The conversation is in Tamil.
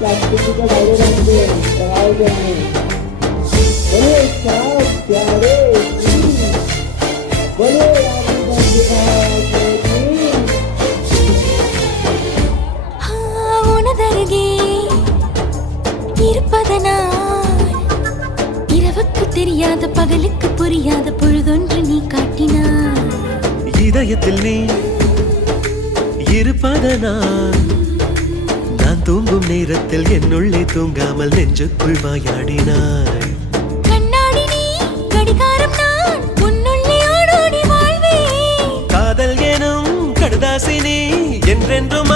प्लास्टिक का डायरे रखते लगाए गए हैं। बोले साहब प्यारे बोले உனதருகே இருப்பதனால் இரவுக்கு தெரியாத பகலுக்கு புரியாத பொழுதொன்று நீ காட்டினாய். இதயத்தில் நீ இருப்பதனால் நான் தூங்கும் நேரத்தில் என்னுள்ளே தூங்காமல் நெஞ்சுக்குள் வாயாடினாய். கண்ணாடி நீ கடிகாரம் நான் உன்னுள்ளே ஓடோடி வாழ்வே. காதல் எனும் கடுதாசி நீ என்றென்றும்